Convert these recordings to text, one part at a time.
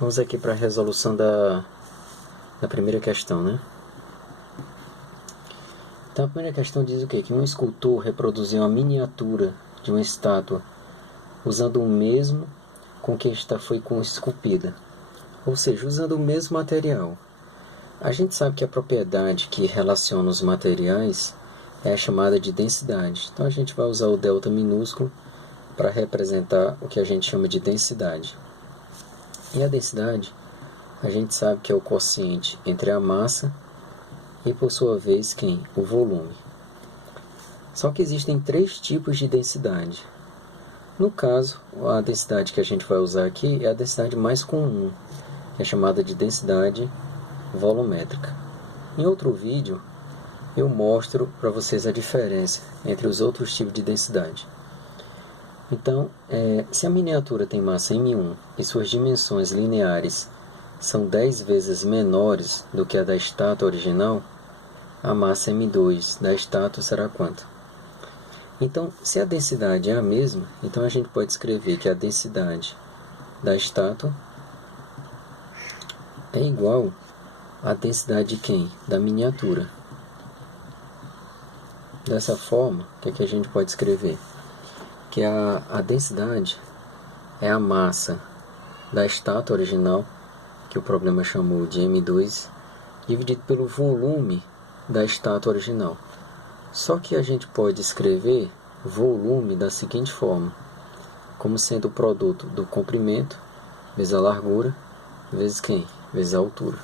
Vamos aqui para a resolução da primeira questão, né? Então a primeira questão diz o quê? Que um escultor reproduziu uma miniatura de uma estátua usando o mesmo com que esta foi esculpida, ou seja, usando o mesmo material. A gente sabe que a propriedade que relaciona os materiais é a chamada de densidade. Então a gente vai usar o delta minúsculo para representar o que a gente chama de densidade. E a densidade, a gente sabe que é o quociente entre a massa e, por sua vez, o volume. Só que existem três tipos de densidade. No caso, a densidade que a gente vai usar aqui é a densidade mais comum, que é chamada de densidade volumétrica. Em outro vídeo, eu mostro para vocês a diferença entre os outros tipos de densidade. Então, se a miniatura tem massa M1 e suas dimensões lineares são 10 vezes menores do que a da estátua original, a massa M2 da estátua será quanto? Então, se a densidade é a mesma, então a gente pode escrever que a densidade da estátua é igual à densidade de quem? Da miniatura. Dessa forma, o que a gente pode escrever? Que a densidade é a massa da estátua original, que o problema chamou de M2, dividido pelo volume da estátua original. Só que a gente pode escrever volume da seguinte forma, como sendo o produto do comprimento vezes a largura vezes vezes a altura.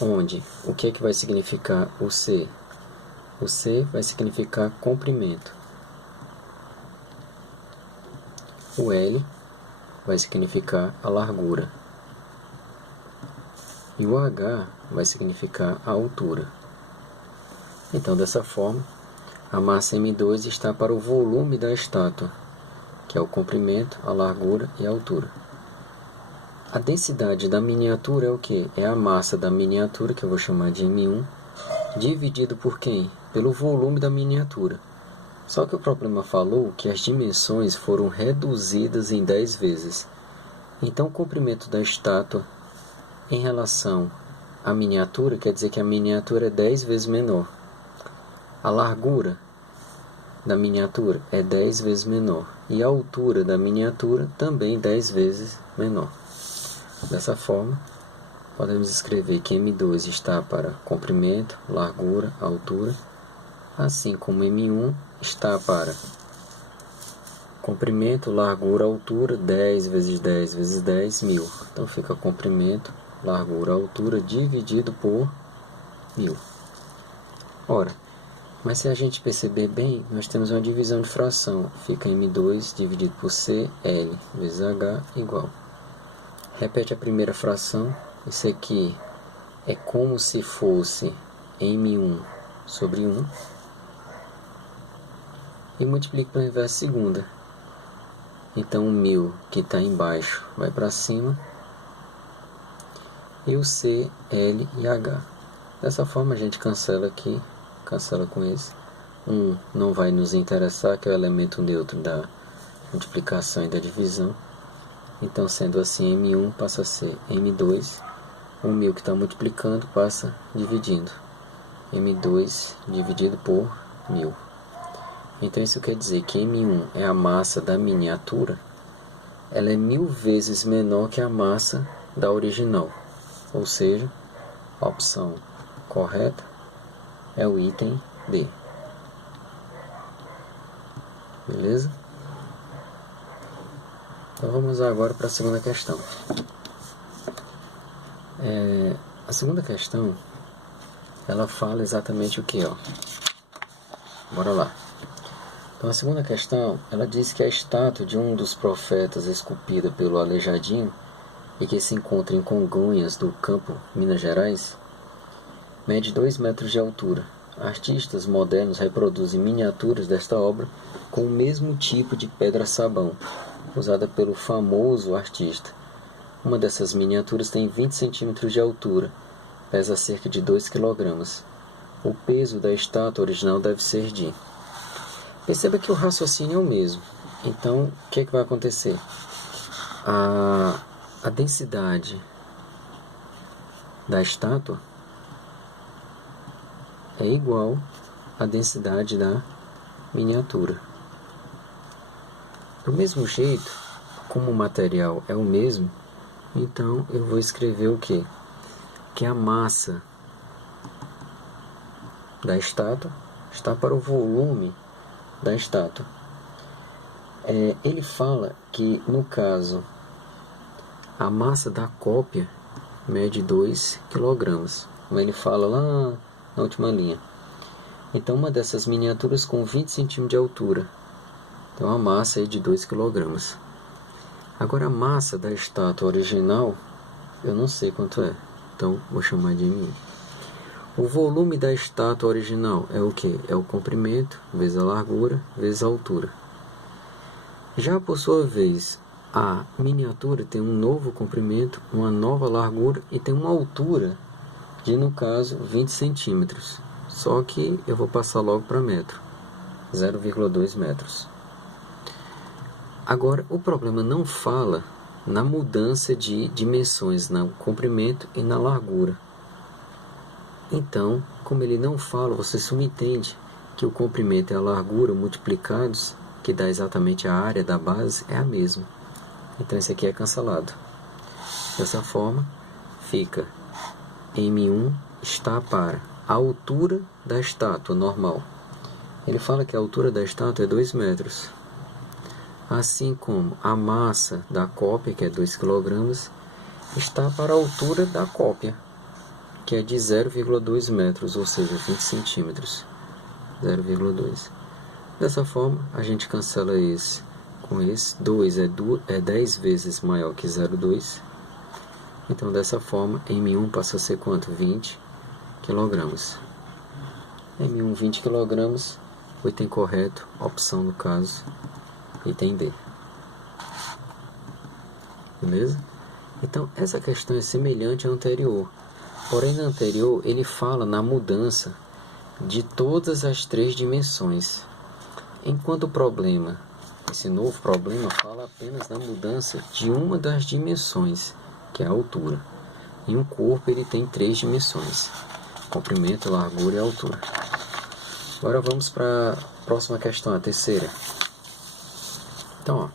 Onde o que vai significar o C? O C vai significar comprimento. O L vai significar a largura. E o H vai significar a altura. Então, dessa forma, a massa M2 está para o volume da estátua, que é o comprimento, a largura e a altura. A densidade da miniatura é o quê? É a massa da miniatura, que eu vou chamar de M1, dividido por quem? Pelo volume da miniatura. Só que o problema falou que as dimensões foram reduzidas em 10 vezes. Então, o comprimento da estátua em relação à miniatura quer dizer que a miniatura é 10 vezes menor. A largura da miniatura é 10 vezes menor. E a altura da miniatura também 10 vezes menor. Dessa forma, podemos escrever que M2 está para comprimento, largura, altura, assim como M1 está para comprimento, largura, altura, 10 vezes 10 vezes 10, 1000. Então fica comprimento, largura, altura dividido por 1000. Ora, mas se a gente perceber bem, nós temos uma divisão de fração. Fica M2 dividido por C, L vezes H igual. Repete a primeira fração. Isso aqui é como se fosse M1 sobre 1. E multiplique pelo inverso segunda. Então o 1000 que está embaixo vai para cima. E o C, L e H. Dessa forma a gente cancela aqui. Cancela com esse. 1 não vai nos interessar, que é o elemento neutro da multiplicação e da divisão. Então, sendo assim, M1 passa a ser M2. O 1000 que está multiplicando passa dividindo. M2 dividido por 1000. Então, isso quer dizer que M1 é a massa da miniatura. Ela é 1000 vezes menor que a massa da original. Ou seja, a opção correta é o item D. Beleza? Então vamos agora para a segunda questão. A segunda questão, ela fala exatamente o que, ó. Bora lá. Então a segunda questão, ela diz que a estátua de um dos profetas esculpida pelo Aleijadinho e que se encontra em Congonhas do Campo, Minas Gerais, mede 2 metros de altura. Artistas modernos reproduzem miniaturas desta obra com o mesmo tipo de pedra-sabão, usada pelo famoso artista. Uma dessas miniaturas tem 20 centímetros de altura, pesa cerca de 2 kg. O peso da estátua original deve ser de... Perceba que o raciocínio é o mesmo. Então, o que vai acontecer? a densidade da estátua é igual à densidade da miniatura. Do mesmo jeito, como o material é o mesmo, então eu vou escrever o quê? Que a massa da estátua está para o volume da estátua. Ele fala que, no caso, a massa da cópia mede 2 kg. Como ele fala lá na última linha. Então, uma dessas miniaturas com 20 cm de altura. Então, a massa é de 2 kg. Agora, a massa da estátua original, eu não sei quanto é. Então, vou chamar de M1. O volume da estátua original é o que? É o comprimento vezes a largura vezes a altura. Já por sua vez, a miniatura tem um novo comprimento, uma nova largura e tem uma altura de, no caso, 20 centímetros. Só que eu vou passar logo para metro, 0,2 metros. Agora, o problema não fala na mudança de dimensões, no comprimento e na largura. Então, como ele não fala, você subentende que o comprimento e a largura multiplicados, que dá exatamente a área da base, é a mesma. Então, esse aqui é cancelado. Dessa forma, fica M1 está para a altura da estátua normal. Ele fala que a altura da estátua é 2 metros. Assim como a massa da cópia, que é 2 kg, está para a altura da cópia, que é de 0,2 metros, ou seja, 20 centímetros. 0,2. Dessa forma, a gente cancela esse com esse. 2 é 10 vezes maior que 0,2. Então, dessa forma, M1 passa a ser quanto? 20 kg. M1, 20 kg. O item correto, opção no caso, item D. Beleza? Então, essa questão é semelhante à anterior. Porém, na anterior, ele fala na mudança de todas as 3 dimensões. Enquanto o problema, esse novo problema, fala apenas na mudança de uma das dimensões, que é a altura. Em um corpo, ele tem 3 dimensões: comprimento, largura e altura. Agora vamos para a próxima questão, a terceira. Então,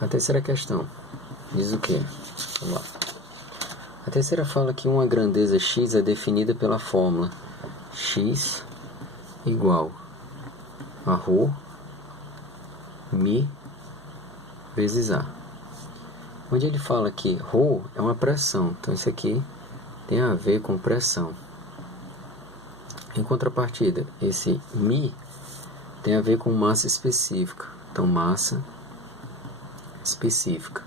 a terceira questão diz o quê? Vamos lá. A terceira fala que uma grandeza x é definida pela fórmula x igual a ρ mi vezes a. Onde ele fala que ρ é uma pressão, então isso aqui tem a ver com pressão. Em contrapartida, esse mi tem a ver com massa específica, então massa específica.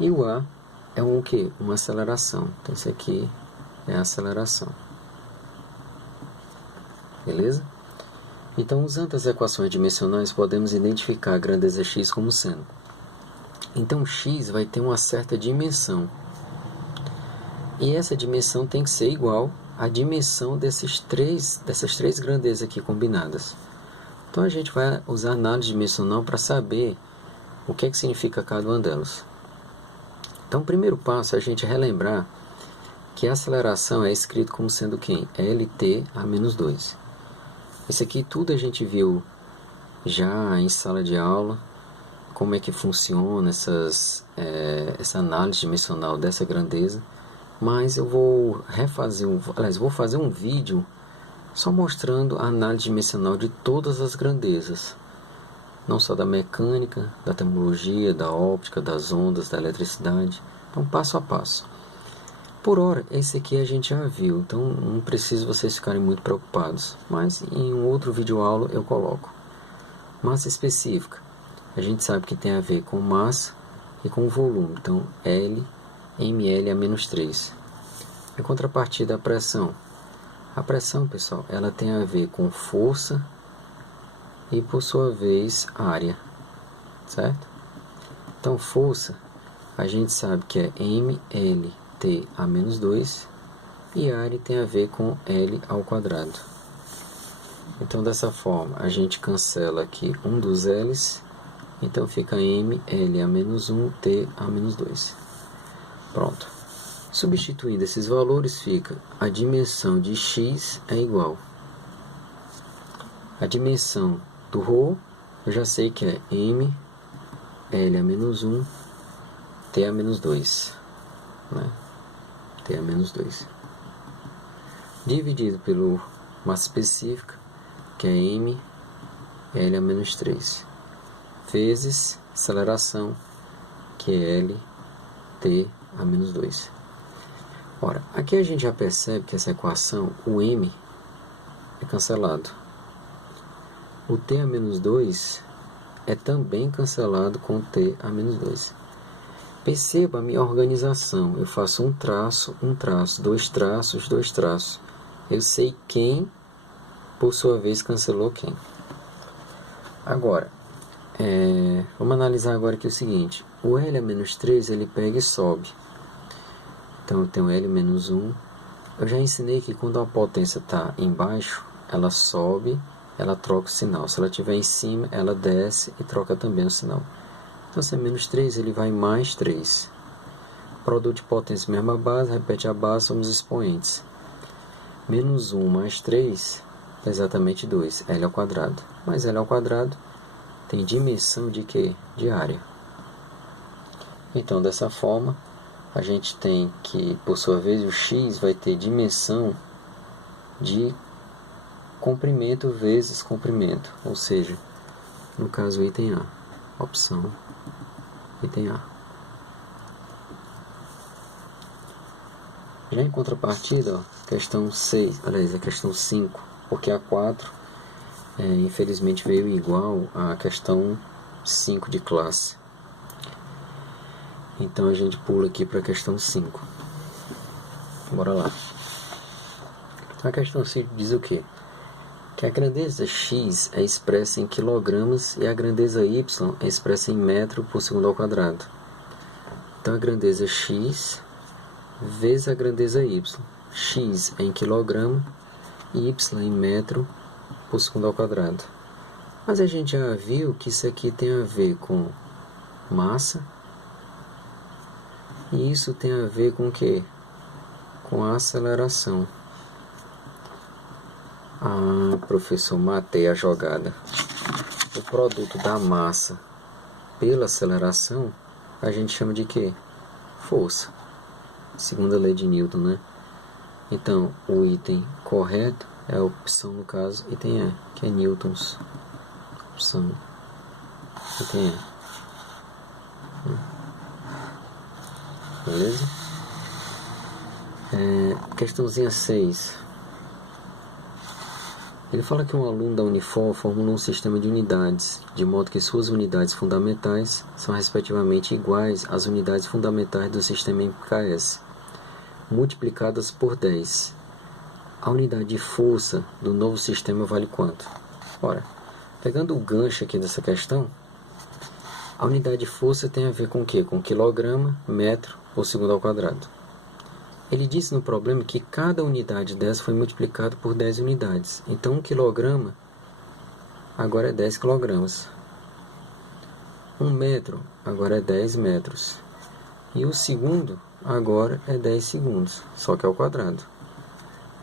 E o A é um quê? Uma aceleração. Então, isso aqui é a aceleração. Beleza? Então, usando as equações dimensionais, podemos identificar a grandeza x como sendo. Então, x vai ter uma certa dimensão. E essa dimensão tem que ser igual à dimensão dessas três grandezas aqui combinadas. Então, a gente vai usar análise dimensional para saber o que significa cada uma delas. Então, o primeiro passo é a gente relembrar que a aceleração é escrito como sendo quem? LT a menos 2. Isso aqui tudo a gente viu já em sala de aula, como é que funciona essa análise dimensional dessa grandeza. Mas eu vou vou fazer um vídeo só mostrando a análise dimensional de todas as grandezas. Não só da mecânica, da termologia, da óptica, das ondas, da eletricidade. Então, passo a passo. Por hora, esse aqui a gente já viu, então não precisa vocês ficarem muito preocupados. Mas em um outro vídeo aula eu coloco. Massa específica. A gente sabe que tem a ver com massa e com volume. Então, L, ml a menos 3. Em contrapartida, a pressão. A pressão, pessoal, ela tem a ver com força e, por sua vez, área, certo? Então, força, a gente sabe que é mLT a menos 2 e área tem a ver com L ao quadrado. Então, dessa forma, a gente cancela aqui um dos L's Então fica M, L a menos 1, T a menos 2. Pronto. Substituindo esses valores, fica a dimensão de x é igual. A dimensão do ρ, eu já sei que é M, L a menos 1, T a menos 2. Né? T a menos 2. Dividido pelo massa específica, que é M, L a menos 3. Vezes aceleração, que é L, T a menos 2. Ora, aqui a gente já percebe que essa equação, o M é cancelado. O T a menos 2 é também cancelado com o T a menos 2. Perceba a minha organização. Eu faço um traço, dois traços. Eu sei quem, por sua vez, cancelou quem. Agora, vamos analisar agora aqui o seguinte. O L a menos 3, ele pega e sobe. Então, eu tenho L menos 1. Eu já ensinei que quando a potência está embaixo, ela sobe, ela troca o sinal. Se ela estiver em cima, ela desce e troca também o sinal. Então, se é menos 3, ele vai mais 3. Produto de potência, mesma base, repete a base, somos expoentes. Menos 1 mais 3 é exatamente 2, L ao quadrado. Mas L ao quadrado tem dimensão de quê? De área. Então, dessa forma, a gente tem que, por sua vez, o x vai ter dimensão de comprimento vezes comprimento. Ou seja, no caso, o item A. Opção, item A. Já em contrapartida, ó, questão 6, aliás, a questão 5, porque a 4, infelizmente, veio igual à questão 5 de classe. Então, a gente pula aqui para a questão 5. Bora lá. A questão 5 diz o quê? Que a grandeza x é expressa em quilogramas e a grandeza y é expressa em metro por segundo ao quadrado. Então, a grandeza x vezes a grandeza y. X é em quilograma e y em metro por segundo ao quadrado. Mas a gente já viu que isso aqui tem a ver com massa. E isso tem a ver com o quê? Com a aceleração. Ah, professor, matei a jogada. O produto da massa pela aceleração, a gente chama de quê? Força. Segunda lei de Newton, né? Então, o item correto é a opção, no caso, item E, que é Newtons. Opção, item E. Beleza? Questãozinha 6. Ele fala que um aluno da Unifor formula um sistema de unidades, de modo que suas unidades fundamentais são respectivamente iguais às unidades fundamentais do sistema MKS, multiplicadas por 10. A unidade de força do novo sistema vale quanto? Ora, pegando o gancho aqui dessa questão, a unidade de força tem a ver com o quê? Com quilograma, metro por segundo ao quadrado. Ele disse no problema que cada unidade dessa foi multiplicada por 10 unidades. Então, 1 quilograma agora é 10 quilogramas. 1 metro agora é 10 metros. E o segundo agora é 10 segundos, só que ao quadrado.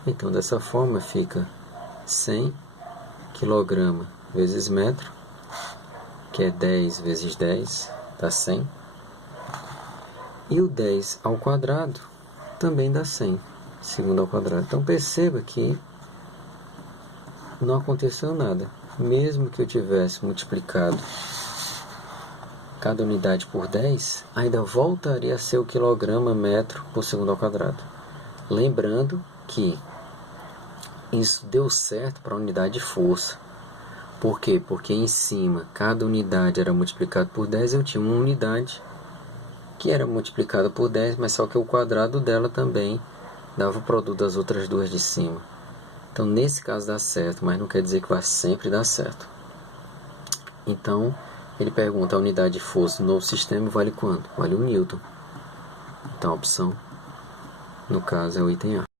Então, dessa forma, fica 100 quilograma vezes metro, que é 10 vezes 10, dá 100. E o 10 ao quadrado também dá 100, segundo ao quadrado. Então perceba que não aconteceu nada. Mesmo que eu tivesse multiplicado cada unidade por 10, ainda voltaria a ser o quilograma metro por segundo ao quadrado. Lembrando que isso deu certo para a unidade de força. Por quê? Porque em cima, cada unidade era multiplicada por 10, eu tinha uma unidade que era multiplicada por 10, mas só que o quadrado dela também dava o produto das outras duas de cima. Então, nesse caso dá certo, mas não quer dizer que vai sempre dar certo. Então, ele pergunta, a unidade de força do novo sistema vale quanto? Vale 1 Newton. Então, a opção, no caso, é o item A.